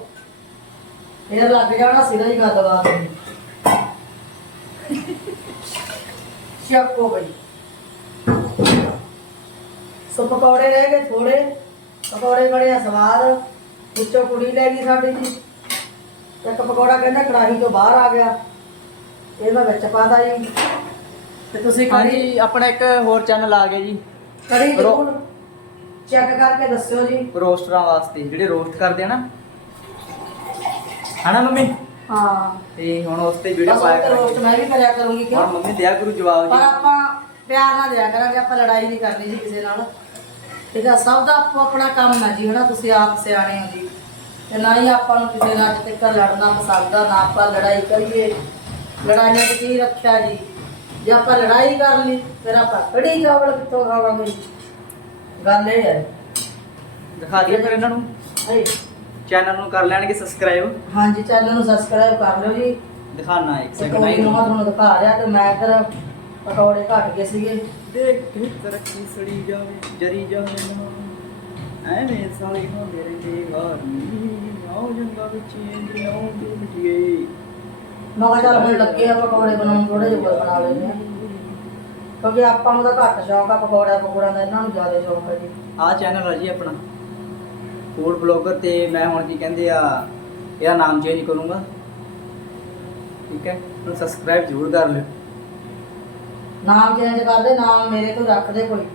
ਫੇਰ ਲੱਗ ਜਾਣਾ ਸਿਰਾ ਹੀ ਗੱਲ ਚੱਕੋ ਬਈ। ਸੋ ਪਕੌੜੇ ਰਹਿ ਗਏ ਥੋੜੇ ਪਕੌੜੇ ਬੜੇ ਆ ਸਵਾਦ। ਵਿੱਚੋਂ ਕੁੜੀ ਲੈ ਗਈ ਸਾਡੀ ਜੀ। ਇੱਕ ਪਕੌੜਾ ਕਹਿੰਦਾ ਕੜਾਹੀ ਤੋਂ ਬਾਹਰ ਆ ਗਿਆ। ਇਹ ਮੈਂ ਵਿੱਚ ਪਾਦਾ ਜੀ। ਤੇ ਤੁਸੀਂ ਕੜੀ ਹਾਂਜੀ ਆਪਣਾ ਇੱਕ ਹੋਰ ਚੈਨਲ ਆ ਗਿਆ ਜੀ। ਕੜੀ ਜ਼ਰੂਰ ਚੈੱਕ ਕਰਕੇ ਦੱਸਿਓ ਜੀ। ਰੋਸਟਰਾਂ ਵਾਸਤੇ ਜਿਹੜੇ ਰੋਸਟ ਕਰਦੇ ਆ ਨਾ। ਹਨਾ ਮੰਮੀ? ਹਾਂ। ਤੇ ਹੁਣ ਉਸ ਤੇ ਵੀਡੀਓ ਬਸ ਪਾਇਆ ਉਹ ਰੋਸਟ ਕਰਾਂਗੇ ਮੈਂ ਵੀ ਕਰਿਆ ਕਰੂੰਗੀ ਹੁਣ ਕਿਉਂ ਮੰਮੀ ਦਿਆ ਕਰੂ ਜਵਾਬ ਪਰ ਜੀ ਆਪਾਂ ਪਿਆਰ ਨਾਲ ਦਿਆ ਕਰਾਂਗੇ ਆਪਾਂ ਲੜਾਈ ਨਹੀਂ ਕਰਨੀ ਜੀ ਕਿਸੇ ਨਾਲ। ਠੀਕ ਆ ਸਭ ਦਾ ਆਪੋ ਆਪਣਾ ਕੰਮ ਹੈ ਜੀ ਹਨਾ? ਤੁਸੀਂ ਆਪ ਸਿਆਣੇ ਹੋ ਜੀ। ਤੇ ਨਾ ਹੀ ਆਪਾਂ ਨੂੰ ਕਿਸੇ ਨਾਲ ਅੱਜ ਤੱਕ ਲੜਨਾ ਪਸੰਦ ਆ ਨਾ ਆਪਾਂ ਲੜਾਈ ਕਰੀਏ। ਲੜਾਈਆਂ 'ਚ ਕੀ ਰੱਖਿਆ ਜੀ? ਜੇ ਆਪਾਂ ਲੜਾਈ ਕਰ ਲਈ ਫਿਰ ਆਪਾਂ ਕੜੀ ਚਾਵਲ ਕਿੱਥੋਂ ਖਾਵਾਂਗੇ? ਗੱਲ ਇਹ ਹੈ। ਦਿਖਾ ਦਈਏ ਫਿਰ ਇਹਨਾਂ ਨੂੰ। ਹਾਏ ਚੈਨਲ ਨੂੰ ਕਰ ਲੈਣਗੇ ਸਬਸਕ੍ਰਾਈਬ ਹਾਂਜੀ ਚੈਨਲ ਨੂੰ ਸਬਸਕ੍ਰਾਈਬ ਕਰ ਲਓ ਜੀ। ਦਿਖਾਣਾ ਇੱਕ ਤੇ ਸੈਕਿੰਡ ਕੋਈ ਆਈ ਨੂੰ ਤੁਹਾਨੂੰ ਦਿਖਾ ਰਿਹਾ ਕਿ ਮੈਂ ਇੱਧਰ ਪਕੌੜੇ ਘੱਟ ਗਏ ਸੀਗੇ। ਦੇਖ ਕੇ ਤਰੱਕੀ ਸੜੀ ਜਾਵੇ ਜਰੀ ਜਾਵੇ ਨਾ। ਐਵੇਂ ਸਾਲੀ ਹੋ ਮੇਰੇ ਤੇ ਵਾਰੀ ਆਉ ਜੰਗਾ ਵਿੱਚ ਇੰਜ ਆਉ ਦੇ ਮਟੀਏ ਮੈਂ ਕਿਹਾ ਚੱਲ ਹੁਣ ਲੱਗੇ ਆ ਪਕੌੜੇ ਬਣਾਉਣ ਥੋੜੇ ਜਿਹੇ ਹੋਰ ਬਣਾ ਲੈਂਦੇ ਆ। ਕਿਉਂਕਿ ਆਪਾਂ ਨੂੰ ਤਾਂ ਘੱਟ ਸ਼ੌਂਕ ਆ ਪਕੌੜਾ ਪਕੌੜਾ ਦਾ ਇਹਨਾਂ ਨੂੰ ਜ਼ਿਆਦਾ ਸ਼ੌਂਕ ਹੈ ਜੀ। ਆਹ ਚੈਨਲ ਆ ਜੀ ਆਪਣਾ। ਫੂਡ ਬਲੌਗਰ ਤੇ ਮੈਂ ਹੁਣ ਕੀ ਕਹਿੰਦੇ ਆ ਇਹਦਾ ਨਾਮ ਚੇਂਜ ਕਰੂੰਗਾ। ਠੀਕ ਹੈ ਨੂੰ ਸਬਸਕ੍ਰਾਈਬ ਜ਼ਰੂਰ ਕਰ ਲਿਓ। ਨਾਮ ਚੇਂਜ ਕਰਦੇ ਨਾਮ ਮੇਰੇ ਤੋਂ ਰੱਖ ਦੇ ਕੋਈ।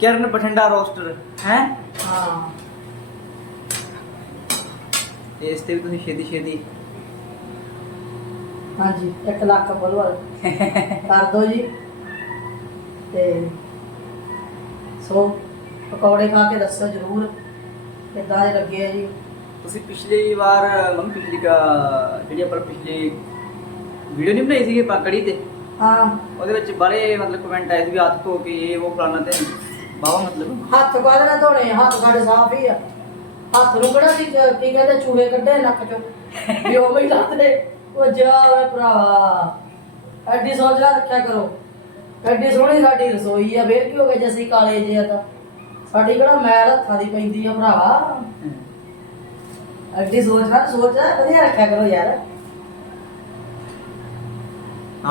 ਕਿਰਨ ਬਠਿੰਡਾ ਰੋਸਟਰ ਹੈ? ਹਾਂ। ਤੇ ਇਸ ਤੇ ਵੀ ਤੁਸੀਂ ਛੇਤੀ ਛੇਤੀ ਹਾਂਜੀ 1 ਲੱਖ ਫੋਲੋਅਰ। ਕਰ ਦੋ ਜੀ। ਤੇ ਸੋ ਪਕੌੜੇ ਖਾ ਕੇ ਦੱਸੋ ਜਰੂਰ ਕਿੱਦਾਂ ਦੇ ਲੱਗੇ ਆ ਜੀ? ਤੁਸੀਂ ਪਿਛਲੀ ਵਾਰ ਮੰਮੀ ਪਿਛਲੀ ਕਾ- ਜਿਹੜੀ ਆਪਾਂ ਪਿਛਲੀ ਵੀਡੀਓ ਨਹੀਂ ਬਣਾਈ ਸੀਗੀ ਪਾਕੜੀ ਤੇ? ਹਾਂ। ਉਹਦੇ ਵਿੱਚ ਬੜੇ ਮਤਲਬ ਕਮੈਂਟ ਆਏ ਸੀ ਵੀ ਹੱਥ ਧੋ ਕੇ ਇਹ ਉਹ ਫਲਾਣਾ ਤੇ ਬਾਵਾ ਮਤਲਬ। ਹੱਥ ਕਾਹਦੇ ਨਾਲ ਧੋਣੇ ਆ? ਹੱਥ ਸਾਡੇ ਸਾਫ਼ ਹੀ ਆ। ਹੱਥ ਨੂੰ ਕਿਹੜਾ ਸੀ ਕੀ ਕਹਿੰਦੇ ਚੂਹੇ ਕੱਢੇ ਨੱਕ ਚੋਂ। ਵੀ ਉਹ ਹੀ ਲਾਤੇ ਉਹ ਜਾ ਓਏ ਭਰਾਵਾ ਐਡੀ ਸੋਚਣਾ ਰੱਖਿਆ ਕਰੋ। ਐਡੀ ਸੋਹਣੀ ਸਾਡੀ ਰਸੋਈ ਆ ਫੇਰ ਕੀ ਹੋ ਗਿਆ ਜੇ ਅਸੀਂ ਕਾਲੇ ਜੇ ਆ ਤਾਂ? ਸਾਡੀ ਕਿਹੜਾ ਮੈਲ ਹੱਥਾਂ ਦੀ ਪੈਂਦੀ ਆ ਭਰਾਵਾ ਐਡੀ ਸੋਚਣਾ ਸੋਚ ਵਧੀਆ ਰੱਖਿਆ ਕਰੋ ਯਾਰ।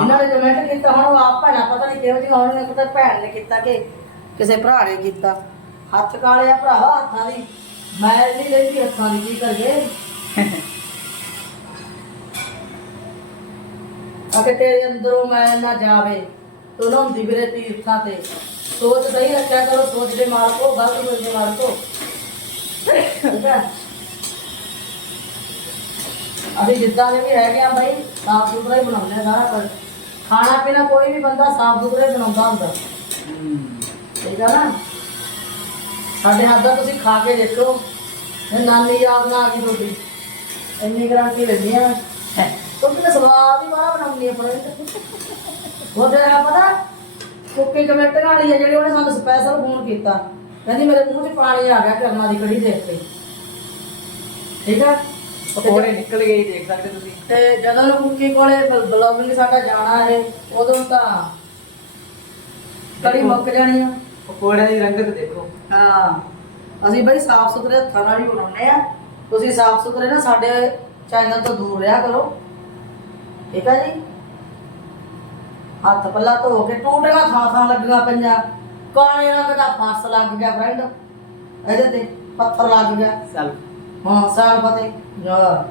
ਇਹਨਾਂ ਨੇ ਕਮੈਂਟ ਕੀਤਾ ਹੁਣ ਉਹ ਆਪ ਭੈਣਾ ਪਤਾ ਨਹੀਂ ਕਿਹੋ ਜਿਹਾ ਉਹਨੇ ਪਤਾ ਭੈਣ ਨੇ ਕੀਤਾ ਕਿ ਕਿਸੇ ਭਰਾ ਨੇ ਕੀਤਾ। ਹੱਥ ਕਾਲੇ ਆ ਭਰਾਵਾ ਹੱਥਾਂ ਦੀ। ਮੈਲ ਨਹੀਂ ਲੈਂਦੀ ਹੱਥਾਂ ਦੀ ਕੀ ਕਰੀਏ? ਅਗੇ ਤੇਰੇ ਅੰਦਰੋਂ ਮੈਂ ਨਾ ਜਾਵੇ, ਤੂੰ ਨਹਾਉਂਦੀ ਵੀਰੇ ਤੀਰਥਾਂ ਤੇ। ਸੋਚ ਸਹੀ ਰੱਖਿਆ ਕਰੋ, ਸੋਚ ਦੇ ਮਾਲਕੋ ਗਲਤ ਸੋਚ ਦੇ ਮਾਲਕੋ ਅਸੀਂ ਜਿੱਦਾਂ ਦੇ ਵੀ ਹੈਗੇ ਆ ਬਾਈ, ਸਾਫ਼ ਸੁਥਰਾ ਹੀ ਬਣਾਉਂਦੇ ਆ ਸਾਰਾ ਕੁਝ। ਖਾਣਾ ਪੀਣਾ ਕੋਈ ਵੀ ਬੰਦਾ ਸਾਫ਼ ਸੁਥਰਾ ਹੀ ਬਣਾਉਂਦਾ ਹੁੰਦਾ। ਠੀਕ ਆ ਨਾ? ਸਾਡੇ ਹੱਥ ਦਾ ਤੁਸੀਂ ਖਾ ਕੇ ਦੇਖੋ। ਨਾਨੀ ਯਾਦ ਨਾ ਆ ਗਈ ਤੁਹਾਡੀ। ਇੰਨੀ ਗਰੰਟੀ ਲੈਂਦੀ ਕਿਉਂਕਿ ਸਵਾਦ ਹੀ ਬੜਾ ਬਣਾਉਂਦੀ ਆ ਆਪਣੇ। ਉਹ ਤੇ ਆ ਪਤਾ? ਕੁੱਕੀ ਕਮੈਂਟ ਵਾਲੀ ਆ ਜਿਹੜੀ ਉਹਨੇ ਸਾਨੂੰ ਸਪੈਸ਼ਲ ਫੋਨ ਕੀਤਾ। ਕਹਿੰਦੀ ਮੇਰੇ ਮੂੰਹ 'ਚ ਪਾਣੀ ਆ ਗਿਆ ਕਰਨਾ ਦੀ ਕੜੀ ਦੇਖ ਕੇ। ਠੀਕ ਆ? ਪਕੌੜੇ ਨਿਕਲ ਗਏ ਦੇਖ ਸਕਦੇ ਤੁਸੀਂ। ਤੇ ਜਦੋਂ ਕੁੱਕੀ ਕੋਲੇ ਬਲੌਗਿੰਗ ਸਾਡਾ ਜਾਣਾ ਹੈ ਉਦੋਂ ਤਾਂ ਕੜੀ ਮੁੱਕ ਜਾਣੀ ਆ। ਪਕੌੜਿਆਂ ਦੀ ਰੰਗਤ ਦੇਖੋ। ਹਾਂ। ਅਸੀਂ ਬਈ ਸਾਫ਼ ਸੁਥਰੇ ਹੱਥਾਂ ਨਾਲ ਹੀ ਬਣਾਉਂਦੇ ਆ। ਤੁਸੀਂ ਸਾਫ਼ ਸੁਥਰੇ ਨਾ ਸਾਡੇ ਚੈਨਲ ਤੋਂ ਦੂਰ ਰਿਹਾ ਕਰੋ। ਠੀਕ ਆ ਜੀ? ਹੱਥ ਪੱਲਾ ਧੋ ਕੇ ਟੂਟੀਆਂ ਥਾਂ ਥਾਂ ਲੱਗੀਆਂ ਪਈਆਂ। ਕਾਲੇ ਰੰਗ ਦਾ ਫਸ ਲੱਗ ਗਿਆ ਫਰੈਂਡ ਇਹਦੇ ਤੇ ਪੱਥਰ ਲੱਗ ਗਿਆ। ਚੱਲ। ਹਾਂ ਸਾਲ ਪਤੇ। ਜਾ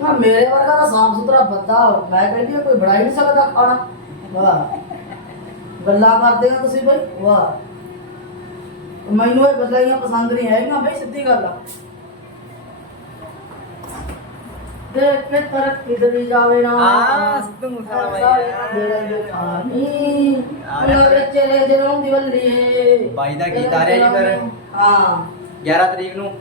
ਨਾ ਮੇਰੇ ਵਰਗਾ ਤਾਂ ਸਾਫ਼ ਸੁਥਰਾ ਬੰਦਾ ਮੈਂ ਕਹਿੰਦੀ ਹਾਂ, ਕੋਈ ਬਣਾ ਹੀ ਨਹੀਂ ਸਕਦਾ ਖਾਣਾ। ਵਾਹ। ਗੱਲਾਂ ਕਰਦੇ ਹੋ ਤੁਸੀਂ ਬਈ। ਵਾਹ। ਮੈਨੂੰ ਇਹ ਹੀ ਪਸੰਦ ਨਹੀਂ ਹੈਗੀਆਂ ਬਈ ਸਿੱਧੀ ਗੱਲ ਆ। ਦੇਖ ਕੇ ਤਰਕ ਕਿਧਰੀ ਜਾਵੇ ਨਾ। ਆ ਸਿੱਧੂ ਮੂਸੇਵਾਲਾ ਬਾਈ ਮੇਰੇ ਚਲੇ ਜਰੋਂ ਦੀ ਵੱਲੀਏ ਬਾਈ ਦਾ ਗੀਤ ਆ ਰਿਹਾ ਜੀ ਫਿਰ। ਹਾਂ। 11 ਤਰੀਕ ਨੂੰ।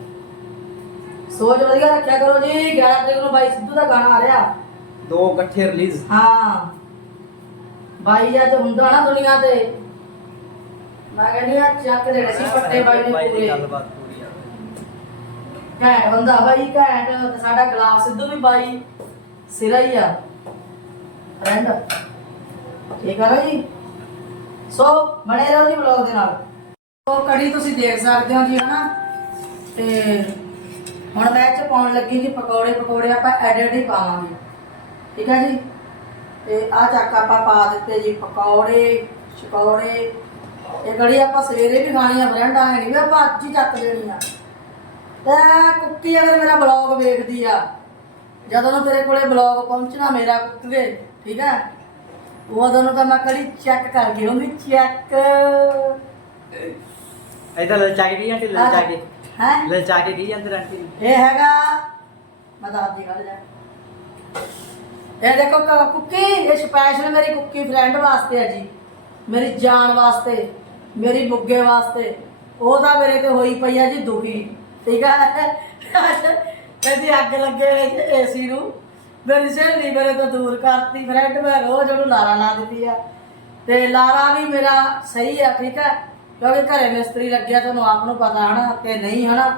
ਸੋਚ ਵਧੀਆ ਰੱਖਿਆ ਕਰੋ ਜੀ। 11 ਤਰੀਕ ਨੂੰ ਬਾਈ ਸਿੱਧੂ ਦਾ ਗਾਣਾ ਆ ਰਿਹਾ। ਦੋ ਇਕੱਠੇ ਰਿਲੀਜ਼। ਹਾਂ। ਬਾਈ ਅੱਜ ਹੁੰਦਾ ਨਾ ਦੁਨੀਆ ਤੇ। ਮੈਂ ਕਹਿੰਦੀ ਆ ਚੱਕ ਦੇਣੇ ਸੀ ਪੱਟੇ ਬਾਈ ਨੇ ਦੀ ਪੂਰੇ। ਗੱਲਬਾਤ। ਘੈਂਟ ਬੰਦਾ ਬਾਈ, ਘੈਂਟ। ਤੇ ਸਾਡਾ ਗੁਲਾਬ ਸਿੱਧੂ ਵੀ ਬਾਈ। ਸਿਰਾ ਹੀ ਆ। ਫਰੈਂਡ ਠੀਕ ਆ ਨਾ ਜੀ? ਸੋ, ਬਣੇ ਰਹੋ ਜੀ ਵਲੌਗ ਦੇ ਨਾਲ। ਸੋ, ਕੜੀ ਤੁਸੀਂ ਦੇਖ ਸਕਦੇ ਹੋ ਜੀ, ਹਨਾ? ਤੇ ਹੁਣ ਮੈਂ ਚ ਪਾਉਣ ਲੱਗੀ ਜੀ, ਪਕੌੜੇ ਪਕੌੜੇ ਆਪਾਂ ਐਡਿਟ ਹੀ ਪਾਵਾਂਗੇ ਠੀਕ ਹੈ ਜੀ? ਤੇ ਆ ਚੱਕ ਆਪਾਂ ਪਾ ਦਿੱਤੇ ਜੀ, ਪਕੌੜੇ ਸ਼ਕੌੜੇ ਇਹ ਕੜੀ ਆਪਾਂ ਸਵੇਰੇ ਵੀ ਖਾਣੀ ਆ ਫਰੈਂਡ ਆ ਨਹੀਂ ਵੀ ਆਪਾਂ ਅੱਜ ਹੀ ਚੱਕ ਦੇਣੀ ਆ। ਤੇ ਕੁੱਕੀ ਅਗਰ ਮੇਰਾ ਬਲੌਗ ਵੇਖਦੀ ਆ। ਜਦੋਂ ਨੂੰ ਤੇਰੇ ਕੋਲੇ ਬਲੌਗ ਪਹੁੰਚਣਾ ਮੇਰਾ ਕੁੱਕੇ ਠੀਕ ਹੈ ਉਦੋਂ ਨੂੰ ਤਾਂ ਮੈਂ ਕੜੀ ਚੈੱਕ ਕਰ ਗਈ ਹੁੰਦੀ ਚੈੱਕ ਇਹਦਾ ਲਲਚਾ ਕੇ ਕੀ ਜਾਂਦੇ ਲਲਚਾ ਕੇ। ਹੈ? ਲਲਚਾ ਕੇ ਕੀ ਜਾਂਦੇ ਆਂਟੀ ਇਹ ਹੈਗਾ ਮੈਂ ਦੱਸ ਦੀ ਗੱਲ ਜਾ। ਇਹ ਦੇਖੋ ਕ- ਕੁੱਕੀ ਇਹ ਸਪੈਸ਼ਲ ਮੇਰੀ ਕੁੱਕੀ ਫਰੈਂਡ ਵਾਸਤੇ ਹੈ ਜੀ। ਮੇਰੀ ਜਾਨ ਵਾਸਤੇ ਮੇਰੀ ਬੁੱਗੇ ਵਾਸਤੇ। ਉਹ ਤਾਂ ਮੇਰੇ ਤੇ ਹੋਈ ਪਈ ਆ ਜੀ ਦੁਖੀ। ਠੀਕ ਹੈ ਕਹਿੰਦੀ ਅੱਗ ਲੱਗੇ ਏਸੀ ਨੂੰ। ਮੇਰੀ ਸਹੇਲੀ ਮੇਰੇ ਤੋਂ ਦੂਰ ਕਰਤੀ। ਫਰੈਂਡ ਮੈਂ ਰੋਜ਼ ਉਹਨੂੰ ਲਾਰਾ ਲਾ ਦਿੱਤੀ ਆ। ਤੇ ਲਾਰਾ ਵੀ ਮੇਰਾ ਸਹੀ ਆ, ਠੀਕ ਹੈ ਕਿਉਂਕਿ ਘਰੇ ਮਿਸਤਰੀ ਲੱਗਿਆ, ਤੁਹਾਨੂੰ ਆਪ ਨੂੰ ਪਤਾ ਹਨਾ, ਤੇ ਨਹੀਂ ਹਨਾ।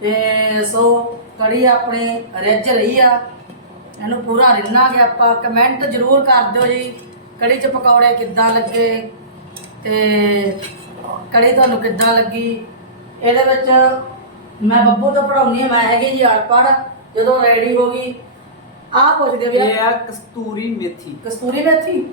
ਤੇ ਸੋ ਕੜੀ ਆਪਣੀ ਰਿੱਝ ਰਹੀ ਆ। ਇਹਨੂੰ ਪੂਰਾ ਰਿੰਨਾ ਰਿੰਨਾਂਗੇ ਆਪਾਂ। ਕਮੈਂਟ ਜ਼ਰੂਰ ਕਰ ਦਿਓ ਜੀ, ਕੜੀ ਚ ਪਕੌੜੇ ਕਿੱਦਾਂ ਲੱਗੇ ਤੇ ਕੜੀ ਤੁਹਾਨੂੰ ਕਿੱਦਾਂ ਲੱਗੀ। ਇਹਦੇ ਵਿੱਚ ਮੈਂ ਬੱਬੂ ਤੋਂ ਪੜਾਉਣੀ ਹੈ ਮੈਂ ਹੈਗੀ ਜੀ ਅਨਪੜ੍ਹ ਜਦੋਂ ਰੈਡੀ ਹੋ ਗਈ ਆਹ ਪੁੱਛਦੇ ਵੀ ਇਹ ਆ ਕਸਤੂਰੀ ਮੇਥੀ। ਕਸਤੂਰੀ ਮੇਥੀ?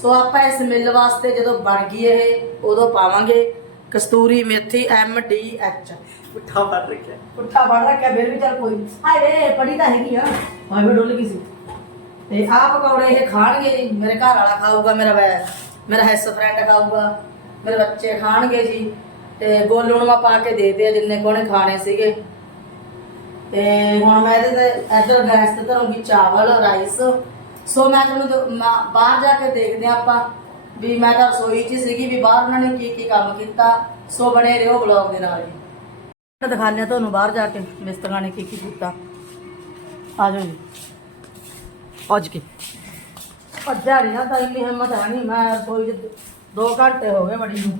ਸੋ ਆਪਾਂ ਇਸ ਮਿਲ ਵਾਸਤੇ ਜਦੋਂ ਬਣ ਗਈ ਇਹ ਉਦੋਂ ਪਾਵਾਂਗੇ ਕਸਤੂਰੀ ਮੇਥੀ ਐਮ ਡੀ ਐਚ ਪੁੱਠਾ ਫੜ ਰੱਖਿਆ। ਪੁੱਠਾ ਬਣ ਰੱਖਿਆ ਫਿਰ ਵੀ ਚੱਲ ਕੋਈ ਹਾਏ ਵੇ ਪੜੀ ਤਾਂ ਹੈਗੀ ਆ। ਮੈਂ ਵੀ ਡੁੱਲ ਗਈ ਸੀ। ਤੇ ਆਹ ਪਕੌੜੇ ਇਹ ਖਾਣਗੇ ਮੇਰੇ ਘਰ ਵਾਲਾ ਖਾਊਗਾ ਮੇਰਾ ਮੇਰਾ ਹੈਸ ਫਰੈਂਡ ਖਾਊਗਾ। ਮੇਰੇ ਬੱਚੇ ਖਾਣਗੇ ਜੀ। ਤੇ ਗੋਲੂ ਨੂੰ ਮੈਂ ਪਾ ਕੇ ਦੇ ਜਿੰਨੇ ਕੋਨੇ ਖਾਣੇ ਸੀਗੇ। ਤੇ ਹੁਣ ਮੈਂ ਇਹਦੇ ਤੇ ਇੱਧਰ ਗੈਸ ਤੇ ਧਰੂੰਗੀ ਚਾਵਲ, ਰਾਈਸ। ਸੋ ਮੈਂ ਤੁਹਾਨੂੰ ਬਾਹਰ ਜਾ ਕੇ ਦੇਖਦੇ ਆ ਆਪਾਂ ਵੀ ਮੈਂ ਤਾਂ ਰਸੋਈ 'ਚ ਸੀਗੀ ਵੀ ਬਾਹਰ ਉਹਨਾਂ ਨੇ ਕੀ ਕੀ ਕੰਮ ਕੀਤਾ। ਸੋ ਬਣੇ ਰਹੋ ਬਲੌਗ ਦੇ ਨਾਲ ਜੀ ਦਿਖਾਉਂਦੇ ਤੁਹਾਨੂੰ ਬਾਹਰ ਜਾ ਕੇ ਮਿਸਤਰਾਂ ਨੇ ਕੀ ਕੀ ਕੀਤਾ। ਆ ਜਾਓ ਜੀ। ਭੱਜ ਕੇ। ਭੱਜਿਆ ਨਹੀਂ ਨਾ ਤਾਂ ਇੰਨੀ ਹਿੰਮਤ ਹੈ ਨਹੀਂ ਮੈਂ ਰਸੋਈ 'ਚ 2 ਘੰਟੇ ਹੋ ਗਏ ਬੜੀ ਨੂੰ।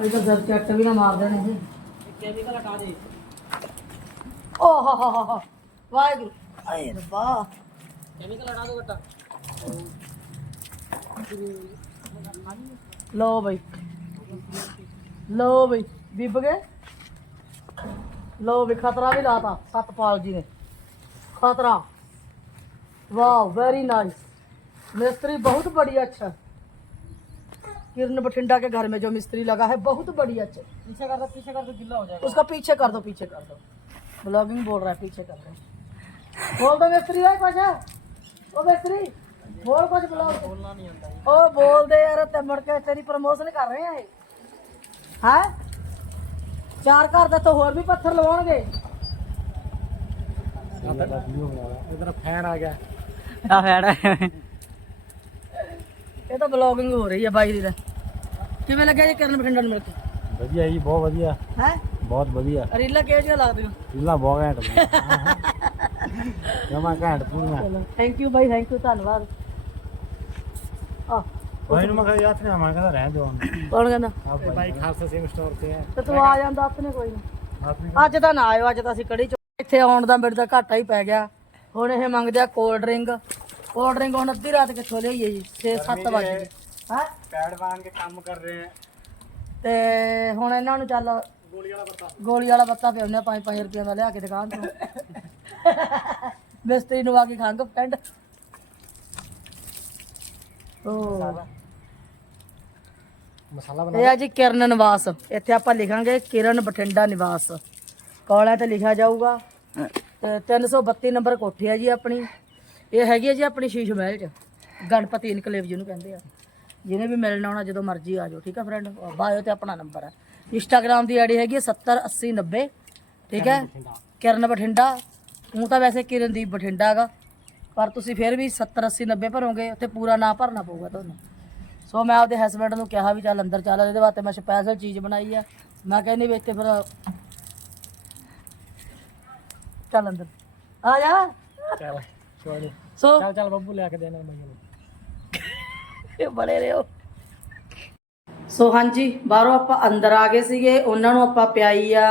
ਇਹ ਤਾਂ ਸਿਰ ਚੱਟ ਵੀ ਨਾ ਮਾਰ ਦੇਣੇ ਇਹ ਕੈਮੀਕਲ ਹਟਾ ਦੇ ਓ ਹੋ ਹੋ ਹੋ ਹੋ ਵਾਹਿਗੁਰੂ ਆਏ ਰੱਬਾ ਕੈਮੀਕਲ ਹਟਾ ਦੋ ਗੱਟਾ ਲੋ ਬਈ ਲੋ ਬਈ ਬੀਬ ਗਏ ਲੋ ਵੀ ਖਤਰਾ ਵੀ ਲਾਤਾ ਸਤਪਾਲ ਜੀ ਨੇ खतरा वाह वेरी नाइस मिस्त्री बहुत बढ़िया अच्छा किरण बठिंडा के घर में जो मिस्त्री लगा है बहुत बढ़िया अच्छा पीछे कर दो पीछे कर दो गिल्ला हो जाएगा उसका पीछे कर दो पीछे कर दो ब्लॉगिंग बोल रहा है पीछे कर दो बोल दो मिस्त्री भाई पाछा ओ मिस्त्री बोल कुछ ब्लॉग बोलना नहीं आता है ओ बोल दे यार ते मुड़ के तेरी प्रमोशन कर रहे हैं ਹੈ ਚਾਰ ਘਰ ਦਾ ਤਾਂ ਹੋਰ ਵੀ ਪੱਥਰ ਲਵਾਉਣਗੇ इधर फैन आ गया आ फैन है ਇਹ ਤਾਂ ਬਲੌਗਿੰਗ ਹੋ ਰਹੀ ਹੈ ਬਾਈ ਦੀ ਤਾਂ। ਕਿਵੇਂ ਲੱਗਿਆ ਜੀ ਕਰਨ ਬਠਿੰਡਾ ਨੂੰ ਮਿਲ ਕੇ? ਵਧੀਆ ਜੀ ਬਹੁਤ ਵਧੀਆ। ਹੈ? ਬਹੁਤ ਵਧੀਆ। ਰੀਲਾ ਕਿਹੋ ਜਿਹਾ ਲੱਗਦੀਆਂ? ਰੀਲਾਂ ਬਹੁਤ ਘੈਂਟ ਜਮਾ ਘੈਂਟ ਪੂਰੀਆਂ। ਥੈਂਕ ਯੂ ਬਾਈ ਥੈਂਕ ਯੂ ਧੰਨਵਾਦ। ਆ ਭਾਈ ਨੂੰ ਮੈਂ ਕਿਹਾ ਯਾਰ ਤੇ ਮੈਂ ਕਹਿੰਦਾ ਰਹਿਣ ਦਿਓ ਹੁਣ। ਕੌਣ ਕਹਿੰਦਾ? ਭਾਈ ਖਾਲਸਾ ਸਿੰਘ ਸਟੋਰ ਤੇ ਹੈ। ਤੇ ਤੂੰ ਆ ਜਾਂਦਾ ਆਪਣੇ ਕੋਈ ਨਾ ਆਪ ਵੀ ਅੱਜ ਤਾਂ ਨਾ ਆਇਓ ਅੱਜ ਤਾਂ ਅਸੀਂ ਕੜੀ ਚੋ ਇੱਥੇ ਆਉਣ ਦਾ ਮੇਰੇ ਦਾ ਘਾਟਾ ਹੀ ਪੈ ਗਿਆ। ਹੁਣ ਇਹ ਮੰਗਦੇ ਆ ਕੋਲਡ ਡਰਿੰਕ ਕੋਲਡ ਡਰਿੰਕ ਹੁਣ ਅੱਧੀ ਰਾਤ ਕਿੱਥੋਂ ਲਈਏ ਜੀ? 6-7 ਵਜੇ ਹੈ? ਪੈਡ ਬਾਣ ਕੇ ਕੰਮ ਕਰ ਰਹੇ ਹੈ ਤੇ ਹੁਣ ਇਹਨਾਂ ਨੂੰ ਚੱਲ ਗੋਲੀ ਵਾਲਾ ਪੱਤਾ। ਗੋਲੀ ਵਾਲਾ ਬੱਤਾ ਪਿਆਉਂਦੇ 5-5 ਰੁਪਏ ਦਾ ਲਿਆ ਕੇ ਦੁਕਾਨ ਤੋਂ। ਮਿਸਤਰੀ ਨੂੰ ਆ ਕੇ ਖੰਗ ਪਿੰਡ। ਓ ਮਸਾਲਾ ਇਹ ਆ ਜੀ ਕਿਰਨ ਨਿਵਾਸ। ਇੱਥੇ ਆਪਾਂ ਲਿਖਾਂਗੇ ਕਿਰਨ ਬਠਿੰਡਾ ਨਿਵਾਸ। ਕੋਲਾ ਤੇ ਲਿਖਿਆ ਜਾਊਗਾ। ਤੇ 332 ਨੰਬਰ ਕੋਠੀ ਆ ਜੀ ਆਪਣੀ। ਇਹ ਹੈਗੀ ਆ ਜੀ ਆਪਣੀ ਸ਼ੀਸ਼ ਮਹਿਲ ਚ ਗਣਪਤੀ ਇਨਕਲੇਵ ਜਿਹਨੂੰ ਕਹਿੰਦੇ ਆ। ਜਿਹਨੇ ਵੀ ਮਿਲਣਾ ਹੋਣਾ ਜਦੋਂ ਮਰਜ਼ੀ ਆ ਜਾਓ ਠੀਕ ਆ ਫਰੈਂਡ ਬਾਇਓ ਤੇ ਆਪਣਾ ਨੰਬਰ ਹੈ ਇੰਸਟਾਗ੍ਰam ਦੀ ਆਈਡੀ ਹੈਗੀ 70 80 90 ਠੀਕ ਹੈ ਕਿਰਨ ਬਠਿੰਡਾ। ਉਹ ਤਾਂ ਵੈਸੇ ਕਿਰਨਦੀਪ ਬਠਿੰਡਾ ਹੈਗਾ ਪਰ ਤੁਸੀਂ ਫਿਰ ਵੀ 70 80 90 ਭਰੋਗੇ ਉੱਥੇ ਪੂਰਾ ਨਾਂ ਭਰਨਾ ਪਊਗਾ ਤੁਹਾਨੂੰ। ਸੋ ਮੈਂ ਆਪਦੇ ਹਸਬੰਡ ਨੂੰ ਕਿਹਾ ਵੀ ਚੱਲ ਅੰਦਰ ਚੱਲ ਇਹਦੇ ਵਾਸਤੇ ਮੈਂ ਸਪੈਸ਼ਲ ਚੀਜ਼ ਬਣਾਈ ਆ। ਮੈਂ ਕਹਿੰਦੀ ਵੀ ਇੱਥੇ ਫਿਰ ਚੱਲ ਅੰਦਰ। ਆ ਜਾ। ਸੋ ਚੱਲ ਚੱਲ ਬੱਬੂ ਲੈ ਕੇ ਦੇਣਾ ਮੈਨੂੰ ਇਹ ਬੜੇ ਰਿਓ ਸੋ ਹਾਂਜੀ ਬਾਹਰੋਂ ਆਪਾਂ ਅੰਦਰ ਆ ਗਏ ਸੀਗੇ ਉਹਨਾਂ ਨੂੰ ਆਪਾਂ ਪਿਆਈ ਆ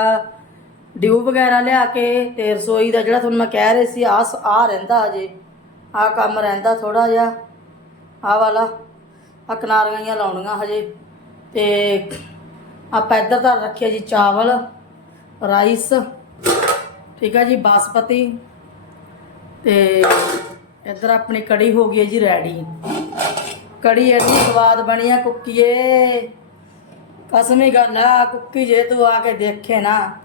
ਡਿਊ ਵਗੈਰਾ ਲਿਆ ਕੇ ਤੇ ਰਸੋਈ ਦਾ ਜਿਹੜਾ ਤੁਹਾਨੂੰ ਮੈਂ ਕਹਿ ਰਹੀ ਸੀ ਆ ਆ ਰਹਿੰਦਾ ਅਜੇ ਆ ਕੰਮ ਰਹਿੰਦਾ ਥੋੜਾ ਜਿਹਾ। ਆ ਵਾਲਾ ਆ ਕਿਨਾਰੀਆਂ ਲਾਉਣੀਆਂ ਹਜੇ। ਤੇ ਆਪਾਂ ਇੱਧਰ ਤਾਂ ਰੱਖਿਆ ਜੀ ਚਾਵਲ ਰਾਈਸ ਠੀਕ ਹੈ ਜੀ ਬਾਸਪਤੀ ਤੇ ਇੱਧਰ ਆਪਣੀ ਕੜੀ ਹੋ ਗਈ ਹੈ ਜੀ ਰੈਡੀ। ਕੜੀ ਇੰਨੀ ਸਵਾਦ ਬਣੀ ਆ ਕੁੱਕੀਏ। ਕਸਮੀ ਗੱਲ ਆ, ਕੁੱਕੀ ਜੇ ਤੂੰ ਆ ਕੇ ਦੇਖੇ ਨਾ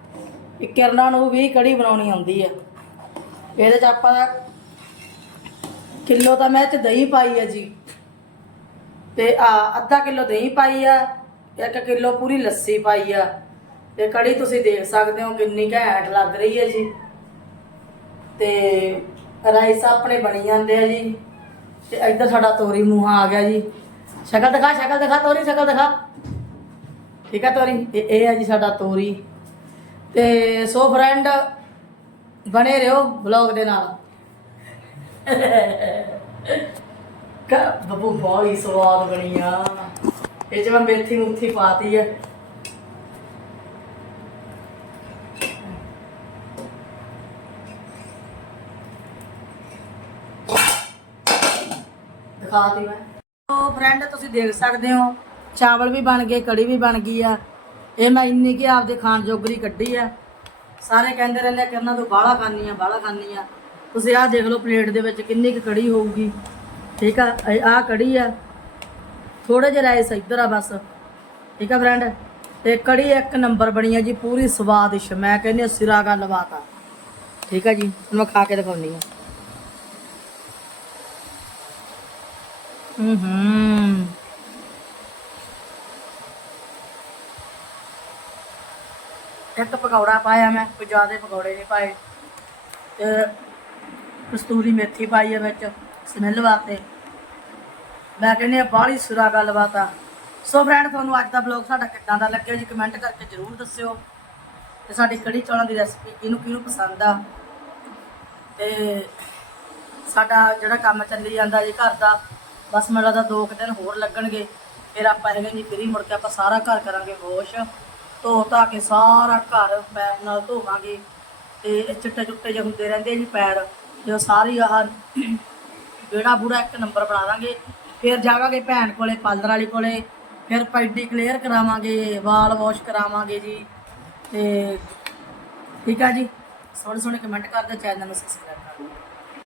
ਇਹ ਕਿਰਨਾਂ ਨੂੰ ਵੀ ਕੜੀ ਬਣਾਉਣੀ ਆਉਂਦੀ ਆ। ਇਹਦੇ ਚ ਆਪਾਂ ਕਿਲੋ ਤਾਂ ਮੈਂ ਚ ਦਹੀਂ ਪਾਈ ਆ ਜੀ। ਤੇ ਆ ਅੱਧਾ ਕਿਲੋ ਦਹੀਂ ਪਾਈ ਆ, ਇੱਕ ਕਿਲੋ ਪੂਰੀ ਲੱਸੀ ਪਾਈ ਆ। ਤੇ ਕੜੀ ਤੁਸੀਂ ਦੇਖ ਸਕਦੇ ਹੋ ਕਿੰਨੀ ਘੈਂਟ ਲੱਗ ਰਹੀ ਹੈ ਜੀ। ਤੇ ਰਾਈਸ ਆਪਣੇ ਬਣੀ ਜਾਂਦੇ ਆ ਜੀ। ਤੇ ਇੱਧਰ ਸਾਡਾ ਤੋਰੀ ਮੂੰਹਾਂ ਆ ਗਿਆ ਜੀ। ਸ਼ਕਲ ਦਿਖਾ ਸ਼ਕਲ ਦਿਖਾ ਤੋਰੀ, ਸ਼ਕਲ ਦਿਖਾ। ਠੀਕ ਆ ਤੋਰੀ। ਇਹ ਇਹ ਆ ਜੀ ਸਾਡਾ ਤੋਰੀ। ਤੇ ਸੋ ਫਰੈਂਡ ਬਣੇ ਰਹੋ ਬਲੌਗ ਦੇ ਨਾਲ। ਕਾ ਬੱਬੂ ਬਹੁਤ ਹੀ ਸਵਾਦ ਬਣੀ ਆ ਇਹ ਚ ਮੈਂ ਮੇਥੀ ਮੁੱਥੀ ਪਾਤੀ ਆ। ਦਿਖਾਤੀ ਮੈਂ। ਸੋ ਫਰੈਂਡ ਤੁਸੀਂ ਦੇਖ ਸਕਦੇ ਹੋ, ਚਾਵਲ ਵੀ ਬਣ ਗਏ, ਕੜੀ ਵੀ ਬਣ ਗਈ ਆ। ਇਹ ਮੈਂ ਇੰਨੀ ਕਿ ਆਪਦੇ ਖਾਣ ਜੋਗਰੀ ਕੱਢੀ ਆ। ਸਾਰੇ ਕਹਿੰਦੇ ਰਹਿੰਦੇ ਆ ਤੂੰ ਬਾਹਲਾ ਖਾਣੀ ਆ, ਬਾਹਲਾ ਖਾਣੀ ਆ। ਤੁਸੀਂ ਆਹ ਦੇਖ ਲਓ ਪਲੇਟ ਦੇ ਵਿੱਚ ਕਿੰਨੀ ਕੁ ਕੜੀ ਹੋਊਗੀ। ਠੀਕ ਆ ਆਹ ਕੜੀ ਆ। ਥੋੜੇ ਜਿਹੇ ਰਾਈਸ ਇੱਧਰ ਆ ਬਸ। ਠੀਕ ਆ ਫਰੈਂਡ ਤੇ ਕੜੀ ਇੱਕ ਨੰਬਰ ਬਣੀ ਆ ਜੀ, ਪੂਰੀ ਸਵਾਦਿਸ਼। ਮੈਂ ਕਹਿੰਦੀ ਹਾਂ ਸਿਰਾ ਗੱਲ ਬਾਤ ਆ ਠੀਕ ਆ ਜੀ ਮੈਂ ਖਾ ਕੇ ਦਿਖਾਉਣੀ ਆ ਹੂੰ। ਇੱਕ ਪਕੌੜਾ ਪਾਇਆ ਮੈਂ, ਕੋਈ ਜ਼ਿਆਦਾ ਪਕੌੜੇ ਨਹੀਂ ਪਾਏ। ਤੇ ਕਸਤੂਰੀ ਮੇਥੀ ਪਾਈ ਹੈ ਵਿੱਚ, ਸਮੈਲ ਵਾਸਤੇ। ਮੈਂ ਕਹਿੰਦੀ ਆ, ਬਾਹਲੀ ਸੁਰਾ ਗੱਲਬਾਤ ਆ। ਸੋ ਫਰੈਂਡ ਤੁਹਾਨੂੰ ਅੱਜ ਦਾ ਬਲੌਗ ਸਾਡਾ ਕਿੱਦਾਂ ਦਾ ਲੱਗਿਆ ਜੀ ਕਮੈਂਟ ਕਰਕੇ ਜਰੂਰ ਦੱਸਿਓ। ਤੇ ਸਾਡੀ ਕੜੀ ਚੌਲਾਂ ਦੀ ਰੈਸਪੀ ਕਿਹਨੂੰ ਕਿਹਨੂੰ ਪਸੰਦ ਆ। ਤੇ ਸਾਡਾ ਜਿਹੜਾ ਕੰਮ ਚੱਲੀ ਜਾਂਦਾ ਜੀ ਘਰ ਦਾ ਬਸ ਮੇਰਾ ਲੱਗਦਾ ਦੋ ਕੁ ਦਿਨ ਹੋਰ ਲੱਗਣਗੇ, ਫਿਰ ਆਪਾਂ ਹੈਗੇ ਜੀ ਫਰੀ ਮੁੜ ਕੇ ਆਪਾਂ ਸਾਰਾ ਘਰ ਕਰਾਂਗੇ ਵਾਸ਼ ਧੋ ਧਾ ਕੇ ਸਾਰਾ ਘਰ ਪੈਰ ਨਾਲ ਧੋਵਾਂਗੇ, ਤੇ ਇਹ ਚਿੱਟੇ ਚੁੱਟੇ ਜਿਹੇ ਹੁੰਦੇ ਰਹਿੰਦੇ ਜੀ ਪੈਰ, ਜਦੋਂ ਸਾਰੀ ਆਹ ਬੇੜਾ ਬੂੜਾ ਇੱਕ ਨੰਬਰ ਬਣਾ ਦਾਂਗੇ, ਫਿਰ ਜਾਵਾਂਗੇ ਭੈਣ ਕੋਲੇ ਪਾਲਰ ਵਾਲੀ ਕੋਲੇ, ਫਿਰ ਪੈਡੀ ਕਲੀਅਰ ਕਰਾਵਾਂਗੇ, ਵਾਲ ਵਾਸ਼ ਕਰਾਵਾਂਗੇ ਜੀ, ਤੇ ਠੀਕ ਆ ਜੀ, ਸੋਹਣੇ ਸੋਹਣੇ ਕਮੈਂਟ ਕਰਦੇ ਚੈਨਲ ਨੂੰ ਸਬਸਕ੍ਰਾਈਬ ਕਰ